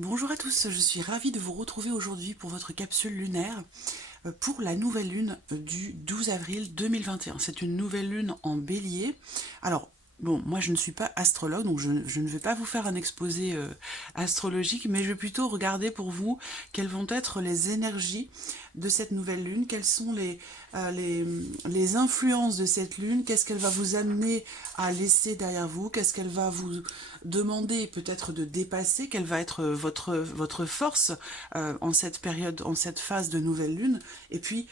Bonjour à tous, je suis ravie de vous retrouver aujourd'hui pour votre capsule lunaire pour la nouvelle lune du 12 avril 2021. C'est une nouvelle lune en bélier. Alors, bon, moi je ne suis pas astrologue, donc je ne vais pas vous faire un exposé astrologique, mais je vais plutôt regarder pour vous quelles vont être les énergies de cette nouvelle lune, quelles sont les influences de cette lune, qu'est-ce qu'elle va vous amener à laisser derrière vous, qu'est-ce qu'elle va vous demander peut-être de dépasser, quelle va être votre force en cette période, en cette phase de nouvelle lune, et puis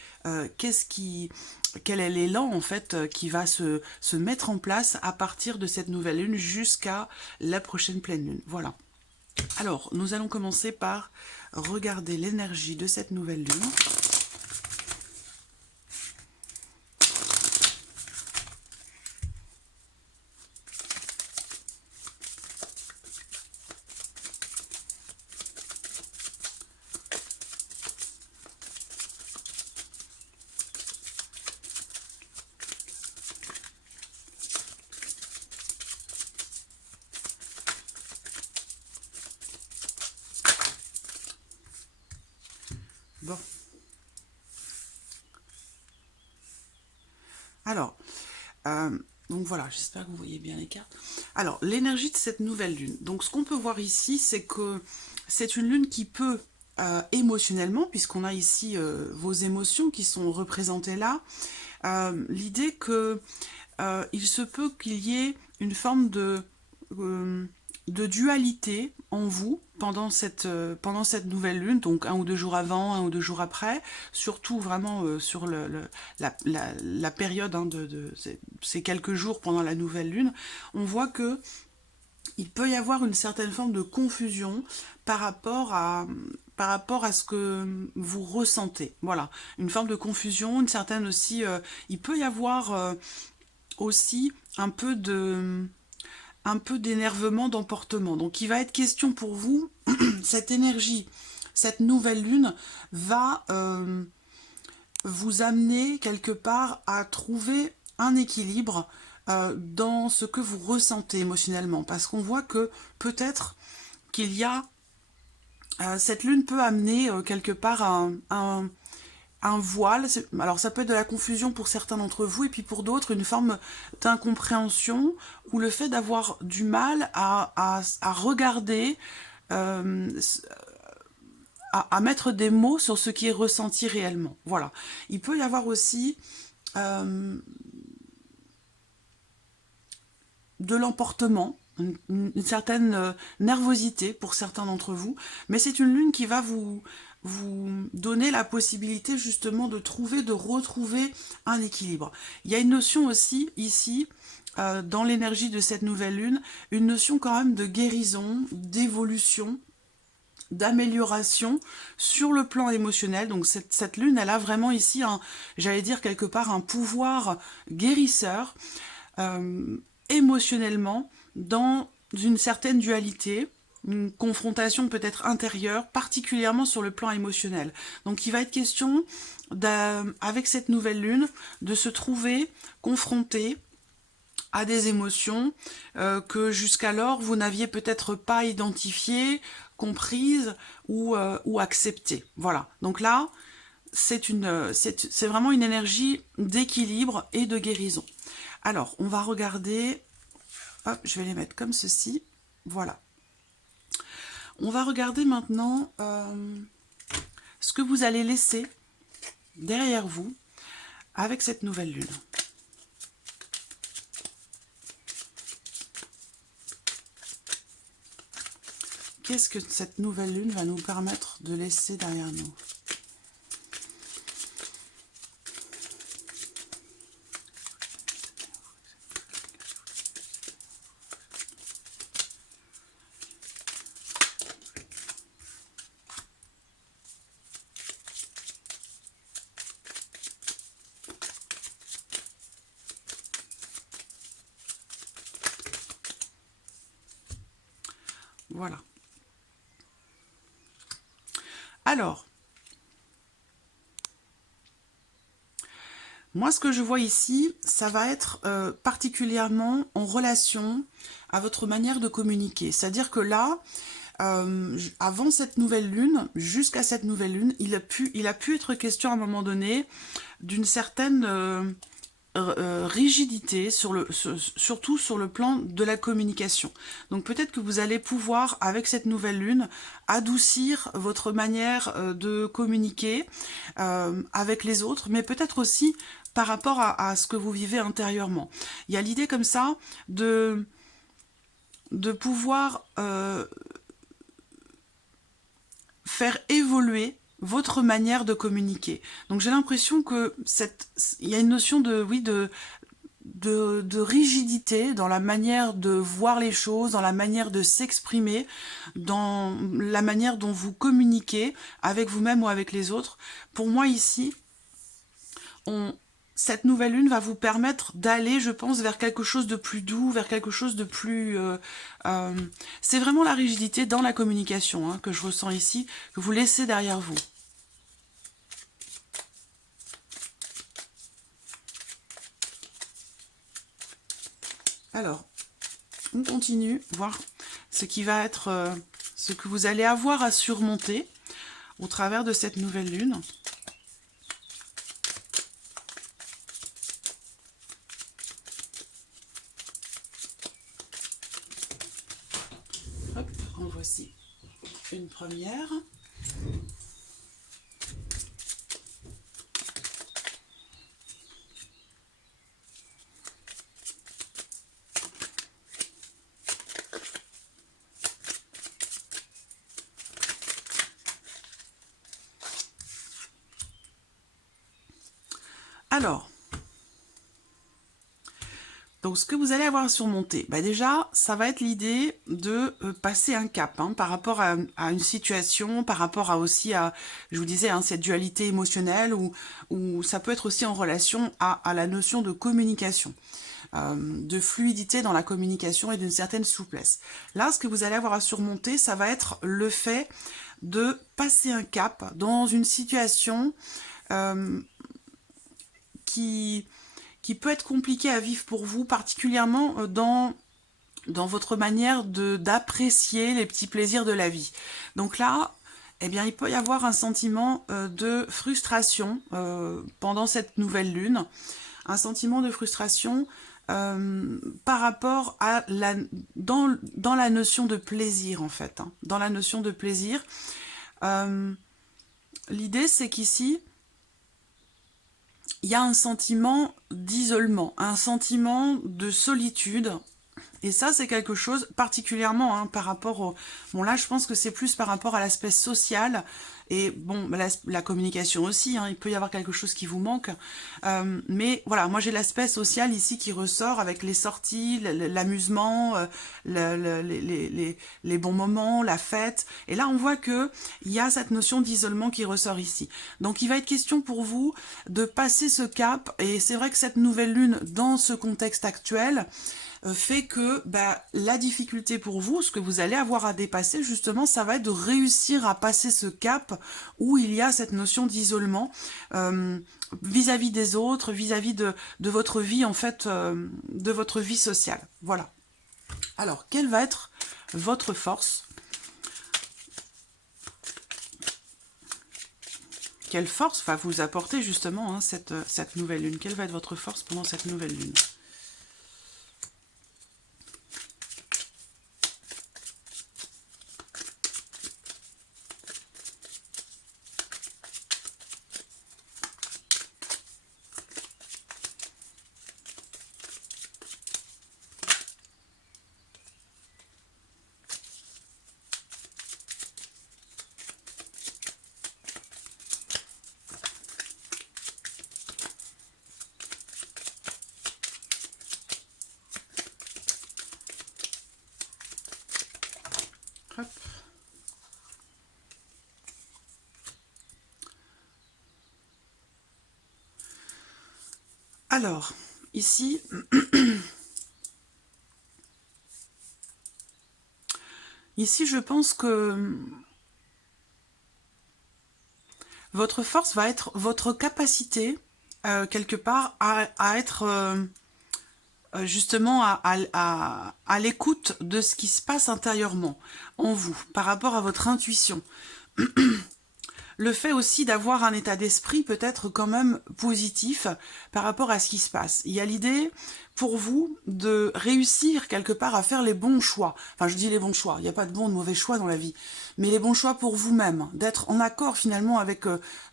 quel est l'élan en fait qui va se mettre en place à partir de cette nouvelle lune jusqu'à la prochaine pleine lune. Voilà. Alors, nous allons commencer par regarder l'énergie de cette nouvelle lune. Bon. Alors, donc voilà, j'espère que vous voyez bien les cartes. Alors, l'énergie de cette nouvelle lune. Donc, ce qu'on peut voir ici, c'est que c'est une lune qui peut, émotionnellement, puisqu'on a ici vos émotions qui sont représentées là, l'idée que il se peut qu'il y ait une forme de dualité en vous pendant cette nouvelle lune, donc 1 ou 2 jours avant, 1 ou 2 jours après, surtout vraiment sur la période de ces quelques jours pendant la nouvelle lune, on voit que il peut y avoir une certaine forme de confusion par rapport à ce que vous ressentez. Voilà, une forme de confusion, une certaine aussi, il peut y avoir aussi un peu d'énervement, d'emportement. Donc il va être question pour vous, cette énergie, cette nouvelle lune va vous amener quelque part à trouver un équilibre dans ce que vous ressentez émotionnellement. Parce qu'on voit que peut-être qu'il y a... cette lune peut amener quelque part un voile. Alors ça peut être de la confusion pour certains d'entre vous et puis pour d'autres une forme d'incompréhension ou le fait d'avoir du mal à regarder, euh, à mettre des mots sur ce qui est ressenti réellement. Voilà. Il peut y avoir aussi euh, de l'emportement, une certaine nervosité pour certains d'entre vous, mais c'est une lune qui va vous donner la possibilité justement de retrouver un équilibre. Il y a une notion aussi ici, dans l'énergie de cette nouvelle lune, une notion quand même de guérison, d'évolution, d'amélioration sur le plan émotionnel. Donc cette lune, elle a vraiment ici, j'allais dire quelque part, un pouvoir guérisseur, émotionnellement, dans une certaine dualité, une confrontation peut-être intérieure, particulièrement sur le plan émotionnel. Donc il va être question, avec cette nouvelle lune, de se trouver confronté à des émotions que jusqu'alors vous n'aviez peut-être pas identifiées, comprises ou acceptées. Voilà. Donc là, c'est vraiment une énergie d'équilibre et de guérison. Alors, on va regarder... Hop, je vais les mettre comme ceci. Voilà. On va regarder maintenant ce que vous allez laisser derrière vous avec cette nouvelle lune. Qu'est-ce que cette nouvelle lune va nous permettre de laisser derrière nous ? Voilà. Alors, moi ce que je vois ici, ça va être particulièrement en relation à votre manière de communiquer. C'est-à-dire que là, Avant cette nouvelle lune, jusqu'à cette nouvelle lune, il a pu être question à un moment donné d'une certaine rigidité, surtout sur le plan de la communication. Donc peut-être que vous allez pouvoir, avec cette nouvelle lune, adoucir votre manière de communiquer avec les autres, mais peut-être aussi par rapport à ce que vous vivez intérieurement. Il y a l'idée comme ça de pouvoir faire évoluer votre manière de communiquer. Donc j'ai l'impression que il y a une notion de, oui, de rigidité dans la manière de voir les choses, dans la manière de s'exprimer, dans la manière dont vous communiquez avec vous-même ou avec les autres. Pour moi ici, cette nouvelle lune va vous permettre d'aller, je pense, vers quelque chose de plus doux, vers quelque chose de plus... c'est vraiment la rigidité dans la communication hein, que je ressens ici, que vous laissez derrière vous. Alors, on continue, voir ce qui va être, ce que vous allez avoir à surmonter au travers de cette nouvelle lune. Hop, en voici une première. Alors, donc ce que vous allez avoir à surmonter, bah déjà, ça va être l'idée de passer un cap hein, par rapport à une situation, par rapport à aussi à, je vous disais, hein, cette dualité émotionnelle, ou ça peut être aussi en relation à la notion de communication, de fluidité dans la communication et d'une certaine souplesse. Là, ce que vous allez avoir à surmonter, ça va être le fait de passer un cap dans une situation qui peut être compliqué à vivre pour vous, particulièrement dans votre manière d'apprécier les petits plaisirs de la vie. Donc là, eh bien, il peut y avoir un sentiment de frustration pendant cette nouvelle lune, un sentiment de frustration par rapport à dans la notion de plaisir, en fait. Hein, dans la notion de plaisir. L'idée, c'est qu'ici, il y a un sentiment d'isolement, un sentiment de solitude. Et ça, c'est quelque chose particulièrement hein, par rapport au... Bon, là, je pense que c'est plus par rapport à l'aspect social. Et bon, la communication aussi, hein, il peut y avoir quelque chose qui vous manque. Mais voilà, moi j'ai l'aspect social ici qui ressort avec les sorties, l'amusement, les bons moments, la fête. Et là, on voit qu'il y a cette notion d'isolement qui ressort ici. Donc il va être question pour vous de passer ce cap. Et c'est vrai que cette nouvelle lune, dans ce contexte actuel, fait que la difficulté pour vous, ce que vous allez avoir à dépasser justement, ça va être de réussir à passer ce cap où il y a cette notion d'isolement vis-à-vis des autres, vis-à-vis de votre vie en fait, de votre vie sociale. Voilà. Alors, quelle va être votre force? Quelle force va vous apporter justement hein, cette nouvelle lune? Quelle va être votre force pendant cette nouvelle lune? Hop. Alors, ici, ici, je pense que votre force va être votre capacité, quelque part, à être justement à l'écoute de ce qui se passe intérieurement en vous, par rapport à votre intuition. Le fait aussi d'avoir un état d'esprit peut-être quand même positif par rapport à ce qui se passe. Il y a l'idée pour vous de réussir quelque part à faire les bons choix. Enfin, je dis les bons choix, il n'y a pas de bons ou de mauvais choix dans la vie, mais les bons choix pour vous-même, d'être en accord finalement avec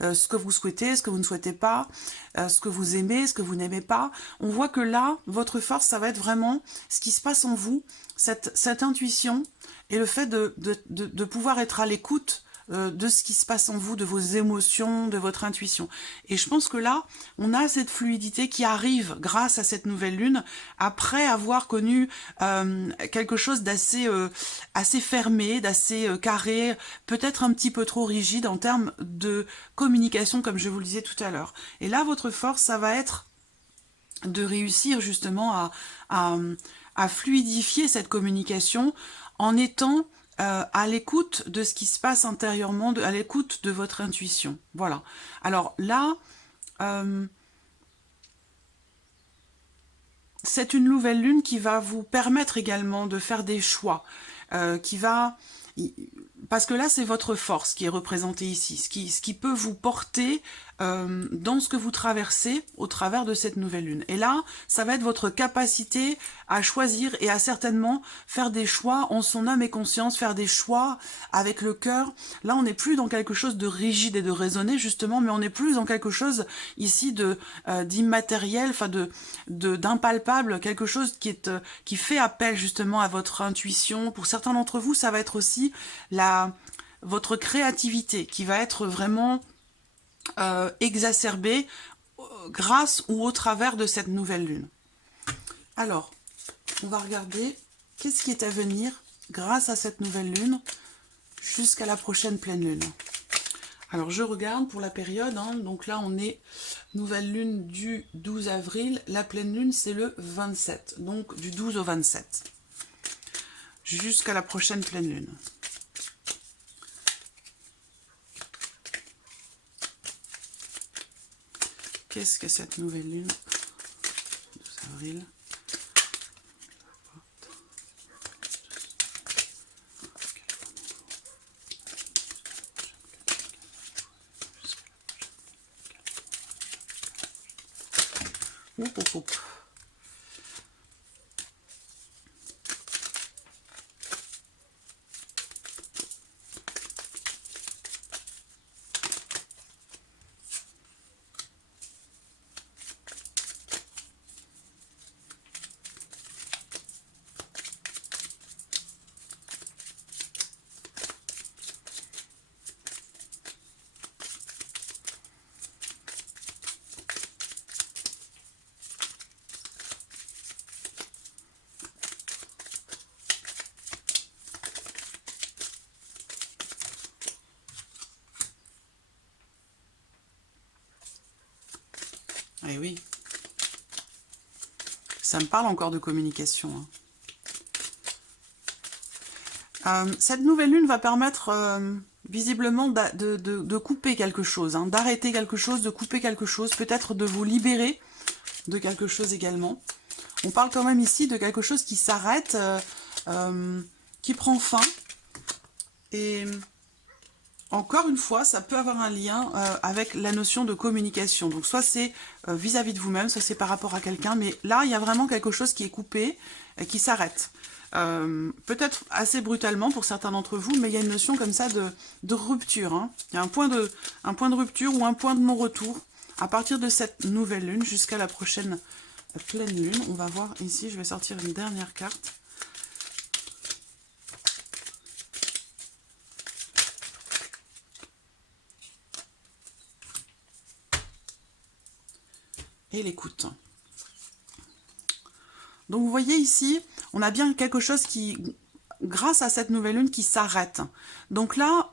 ce que vous souhaitez, ce que vous ne souhaitez pas, ce que vous aimez, ce que vous n'aimez pas. On voit que là, votre force, ça va être vraiment ce qui se passe en vous, cette intuition et le fait de pouvoir être à l'écoute de ce qui se passe en vous, de vos émotions, de votre intuition. Et je pense que là, on a cette fluidité qui arrive grâce à cette nouvelle lune, après avoir connu quelque chose d'assez assez fermé, d'assez carré, peut-être un petit peu trop rigide en termes de communication, comme je vous le disais tout à l'heure. Et là, votre force, ça va être de réussir justement à fluidifier cette communication en étant à l'écoute de ce qui se passe intérieurement, à l'écoute de votre intuition. Voilà. Alors là, c'est une nouvelle lune qui va vous permettre également de faire des choix, parce que là, c'est votre force qui est représentée ici, ce qui peut vous porter dans ce que vous traversez au travers de cette nouvelle lune. Et là, ça va être votre capacité à choisir et à certainement faire des choix en son âme et conscience, faire des choix avec le cœur. Là, on n'est plus dans quelque chose de rigide et de raisonné, justement, mais on est plus dans quelque chose ici d'immatériel, enfin d'impalpable, quelque chose qui fait appel justement à votre intuition. Pour certains d'entre vous, ça va être aussi votre créativité qui va être vraiment exacerbée grâce ou au travers de cette nouvelle lune. Alors, on va regarder qu'est-ce qui est à venir grâce à cette nouvelle lune jusqu'à la prochaine pleine lune. Alors, je regarde pour la période, hein, donc là, on est nouvelle lune du 12 avril, la pleine lune, c'est le 27, donc du 12 au 27, jusqu'à la prochaine pleine lune. Qu'est-ce que cette nouvelle lune 12 avril. Oup. Eh oui, ça me parle encore de communication. Hein. Cette nouvelle lune va permettre visiblement de couper quelque chose, hein, d'arrêter quelque chose, de couper quelque chose, peut-être de vous libérer de quelque chose également. On parle quand même ici de quelque chose qui s'arrête, qui prend fin. Et encore une fois, ça peut avoir un lien avec la notion de communication. Donc soit c'est vis-à-vis de vous-même, soit c'est par rapport à quelqu'un. Mais là, il y a vraiment quelque chose qui est coupé, qui s'arrête. Peut-être assez brutalement pour certains d'entre vous, mais il y a une notion comme ça de rupture. Hein. Il y a un point de rupture ou un point de non-retour à partir de cette nouvelle lune jusqu'à la prochaine pleine lune. On va voir ici, je vais sortir une dernière carte. Et l'écoute. Donc vous voyez ici, on a bien quelque chose qui, grâce à cette nouvelle lune, qui s'arrête. Donc là,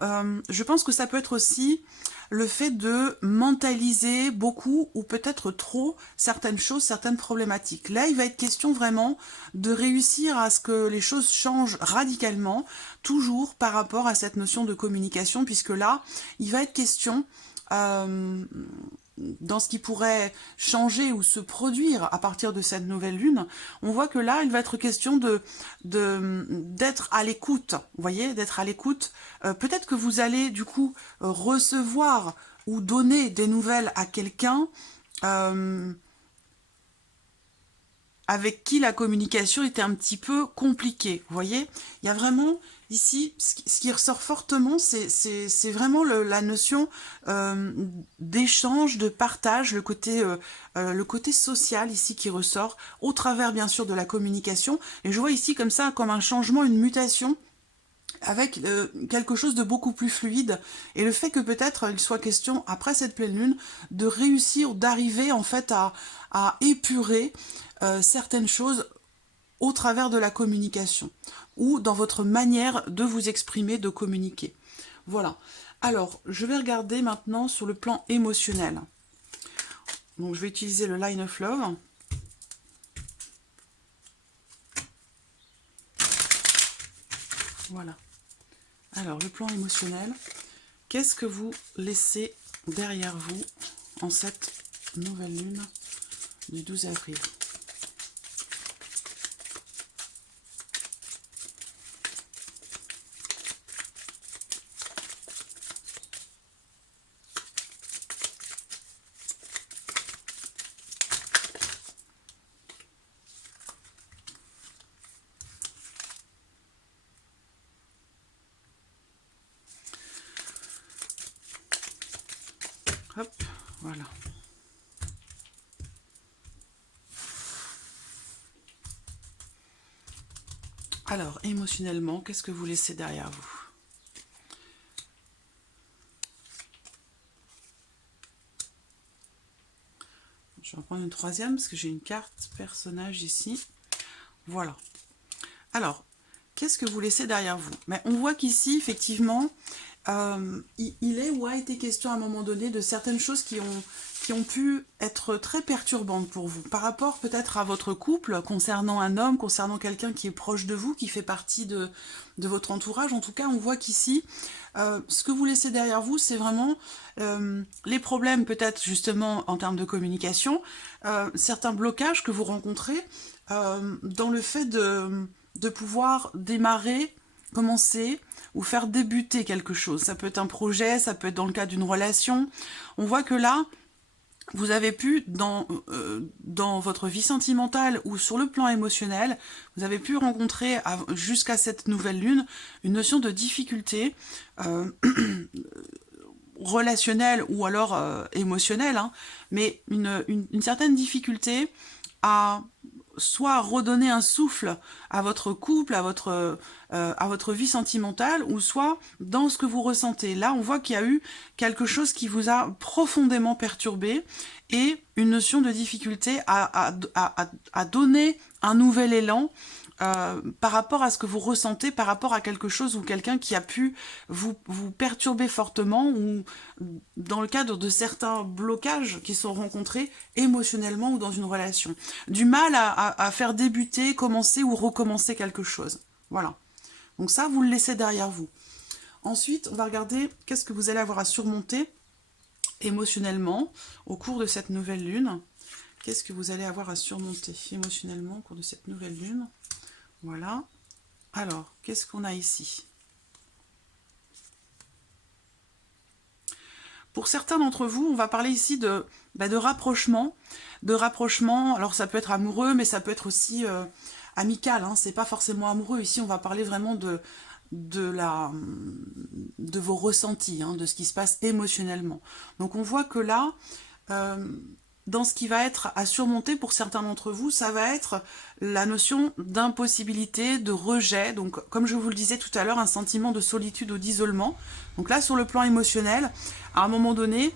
je pense que ça peut être aussi le fait de mentaliser beaucoup ou peut-être trop certaines choses, certaines problématiques. Là, il va être question vraiment de réussir à ce que les choses changent radicalement, toujours par rapport à cette notion de communication, puisque là, il va être question dans ce qui pourrait changer ou se produire à partir de cette nouvelle lune, on voit que là, il va être question d'être à l'écoute, vous voyez, d'être à l'écoute. Peut-être que vous allez du coup recevoir ou donner des nouvelles à quelqu'un avec qui la communication était un petit peu compliquée, vous voyez. Il y a vraiment, ici, ce qui ressort fortement, c'est vraiment la notion d'échange, de partage, le côté social ici qui ressort, au travers bien sûr de la communication. Et je vois ici comme ça, comme un changement, une mutation, avec quelque chose de beaucoup plus fluide, et le fait que peut-être il soit question, après cette pleine lune, de réussir, d'arriver en fait à épurer certaines choses au travers de la communication, ou dans votre manière de vous exprimer, de communiquer. Voilà. Alors, je vais regarder maintenant sur le plan émotionnel. Donc, je vais utiliser le Line of Love. Voilà. Alors, le plan émotionnel, qu'est-ce que vous laissez derrière vous en cette nouvelle lune du 12 avril? Hop, voilà. Alors, émotionnellement, qu'est-ce que vous laissez derrière vous? Je vais en prendre une troisième parce que j'ai une carte personnage ici. Voilà. Alors, qu'est-ce que vous laissez derrière vous? Mais on voit qu'ici, effectivement, il est ou a été question à un moment donné de certaines choses qui ont pu être très perturbantes pour vous, par rapport peut-être à votre couple, concernant un homme, concernant quelqu'un qui est proche de vous, qui fait partie de votre entourage. En tout cas, on voit qu'ici, ce que vous laissez derrière vous, c'est vraiment les problèmes peut-être justement en termes de communication, certains blocages que vous rencontrez dans le fait de pouvoir démarrer, commencer ou faire débuter quelque chose. Ça peut être un projet, ça peut être dans le cadre d'une relation. On voit que là, vous avez pu, dans votre vie sentimentale ou sur le plan émotionnel, vous avez pu rencontrer, jusqu'à cette nouvelle lune, une notion de difficulté relationnelle ou alors émotionnelle, hein, mais une certaine difficulté à soit redonner un souffle à votre couple, à votre vie sentimentale, ou soit dans ce que vous ressentez. Là, on voit qu'il y a eu quelque chose qui vous a profondément perturbé et une notion de difficulté à donner un nouvel élan par rapport à ce que vous ressentez, par rapport à quelque chose ou quelqu'un qui a pu vous perturber fortement, ou dans le cadre de certains blocages qui sont rencontrés émotionnellement ou dans une relation. Du mal à faire débuter, commencer ou recommencer quelque chose. Voilà. Donc ça, vous le laissez derrière vous. Ensuite, on va regarder qu'est-ce que vous allez avoir à surmonter émotionnellement au cours de cette nouvelle lune. Qu'est-ce que vous allez avoir à surmonter émotionnellement au cours de cette nouvelle lune? Voilà. Alors, qu'est-ce qu'on a ici? Pour certains d'entre vous, on va parler ici de rapprochement. De rapprochement, alors ça peut être amoureux, mais ça peut être aussi amical. Hein, c'est pas forcément amoureux. Ici, on va parler vraiment de vos ressentis, hein, de ce qui se passe émotionnellement. Donc on voit que là, dans ce qui va être à surmonter pour certains d'entre vous, ça va être la notion d'impossibilité, de rejet. Donc, comme je vous le disais tout à l'heure, un sentiment de solitude ou d'isolement. Donc là, sur le plan émotionnel, à un moment donné,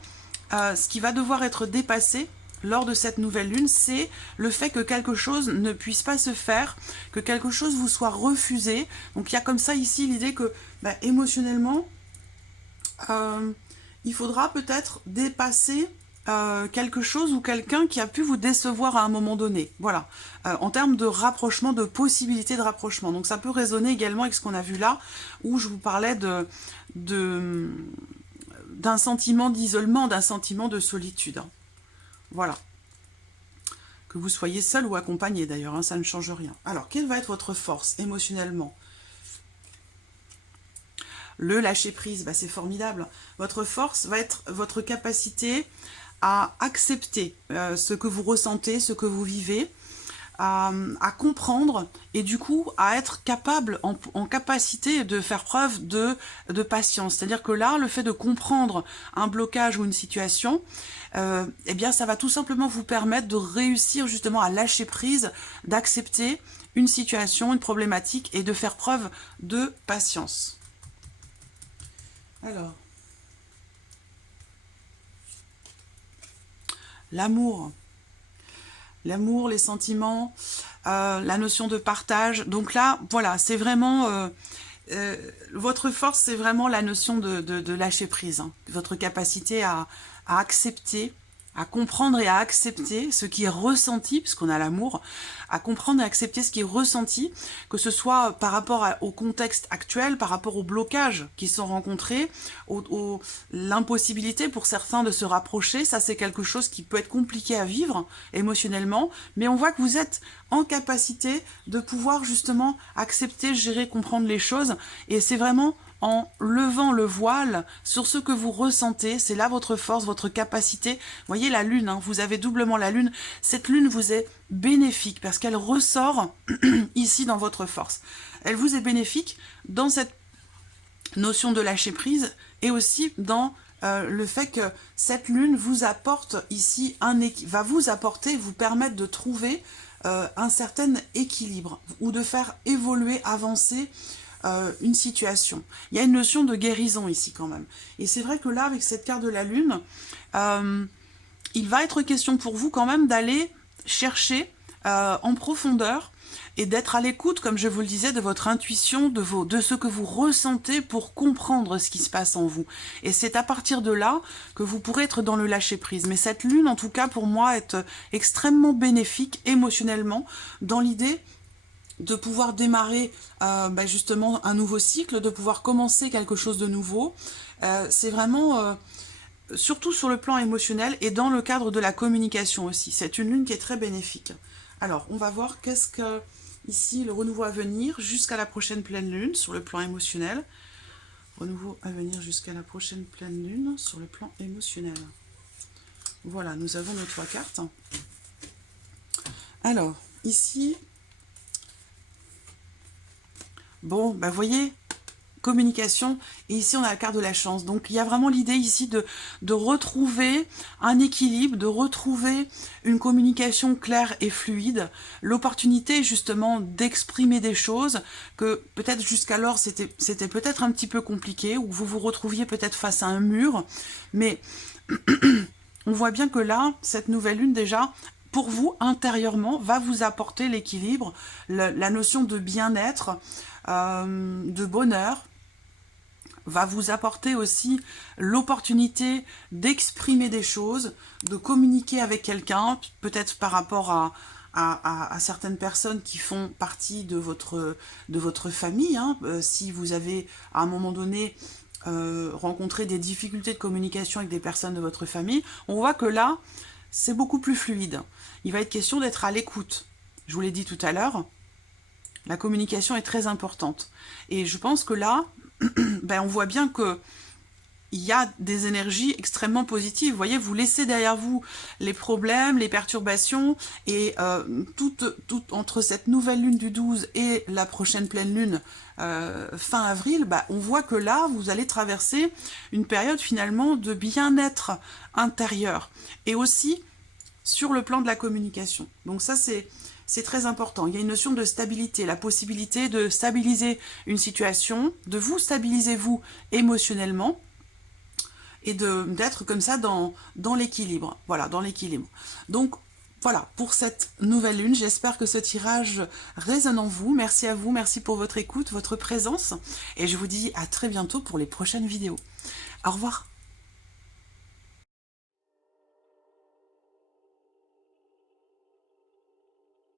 ce qui va devoir être dépassé lors de cette nouvelle lune, c'est le fait que quelque chose ne puisse pas se faire, que quelque chose vous soit refusé. Donc il y a comme ça ici l'idée que émotionnellement, il faudra peut-être dépasser quelque chose ou quelqu'un qui a pu vous décevoir à un moment donné. Voilà, en termes de rapprochement, de possibilité de rapprochement. Donc ça peut résonner également avec ce qu'on a vu là, où je vous parlais d'un sentiment d'isolement, d'un sentiment de solitude. Voilà. Que vous soyez seul ou accompagné d'ailleurs, hein, ça ne change rien. Alors, quelle va être votre force émotionnellement? Le lâcher-prise, bah, c'est formidable. Votre force va être votre capacité à accepter ce que vous ressentez, ce que vous vivez, à comprendre et du coup à être capable, en capacité de faire preuve de patience. C'est-à-dire que là, le fait de comprendre un blocage ou une situation, eh bien ça va tout simplement vous permettre de réussir justement à lâcher prise, d'accepter une situation, une problématique et de faire preuve de patience. Alors, l'amour. L'amour, les sentiments, la notion de partage. Donc là, voilà, c'est vraiment... votre force, c'est vraiment la notion de lâcher prise. Hein. Votre capacité à accepter, à comprendre et à accepter ce qui est ressenti, puisqu'on a l'amour, à comprendre et accepter ce qui est ressenti, que ce soit par rapport au contexte actuel, par rapport aux blocages qui sont rencontrés, l'impossibilité pour certains de se rapprocher. Ça, c'est quelque chose qui peut être compliqué à vivre émotionnellement, mais on voit que vous êtes en capacité de pouvoir justement accepter, gérer, comprendre les choses, et c'est vraiment en levant le voile sur ce que vous ressentez, c'est là votre force, votre capacité. Vous voyez la lune, hein, vous avez doublement la lune. Cette lune vous est bénéfique parce qu'elle ressort ici dans votre force. Elle vous est bénéfique dans cette notion de lâcher prise et aussi dans le fait que cette lune vous apporte ici va vous apporter, vous permettre de trouver un certain équilibre ou de faire évoluer, avancer une situation. Il y a une notion de guérison ici quand même. Et c'est vrai que là, avec cette carte de la Lune, il va être question pour vous quand même d'aller chercher en profondeur et d'être à l'écoute, comme je vous le disais, de votre intuition, de ce que vous ressentez pour comprendre ce qui se passe en vous. Et c'est à partir de là que vous pourrez être dans le lâcher-prise. Mais cette lune, en tout cas, pour moi, est extrêmement bénéfique émotionnellement, dans l'idée de pouvoir démarrer justement un nouveau cycle, de pouvoir commencer quelque chose de nouveau. C'est vraiment... surtout sur le plan émotionnel et dans le cadre de la communication aussi. C'est une lune qui est très bénéfique. Alors, on va voir qu'est-ce que, ici, le renouveau à venir jusqu'à la prochaine pleine lune sur le plan émotionnel. Renouveau à venir jusqu'à la prochaine pleine lune sur le plan émotionnel. Voilà, nous avons nos 3 cartes. Alors, ici... Bon, vous voyez, communication, et ici on a la carte de la chance. Donc il y a vraiment l'idée ici de retrouver un équilibre, de retrouver une communication claire et fluide, l'opportunité justement d'exprimer des choses que peut-être jusqu'alors c'était peut-être un petit peu compliqué, ou vous vous retrouviez peut-être face à un mur, mais on voit bien que là, cette nouvelle lune déjà, pour vous, intérieurement, va vous apporter l'équilibre, la notion de bien-être, de bonheur, va vous apporter aussi l'opportunité d'exprimer des choses, de communiquer avec quelqu'un, peut-être par rapport à certaines personnes qui font partie de votre famille, hein, si vous avez à un moment donné rencontré des difficultés de communication avec des personnes de votre famille, on voit que là, c'est beaucoup plus fluide. Il va être question d'être à l'écoute. Je vous l'ai dit tout à l'heure, la communication est très importante. Et je pense que là, on voit bien que il y a des énergies extrêmement positives. Vous voyez, vous laissez derrière vous les problèmes, les perturbations, et tout entre cette nouvelle lune du 12 et la prochaine pleine lune fin avril, on voit que là, vous allez traverser une période finalement de bien-être intérieur, et aussi sur le plan de la communication. Donc ça, c'est très important. Il y a une notion de stabilité, la possibilité de stabiliser une situation, de vous stabiliser vous émotionnellement, et d'être comme ça dans l'équilibre. Voilà, dans l'équilibre. Donc, voilà, pour cette nouvelle lune, j'espère que ce tirage résonne en vous. Merci à vous, merci pour votre écoute, votre présence. Et je vous dis à très bientôt pour les prochaines vidéos. Au revoir.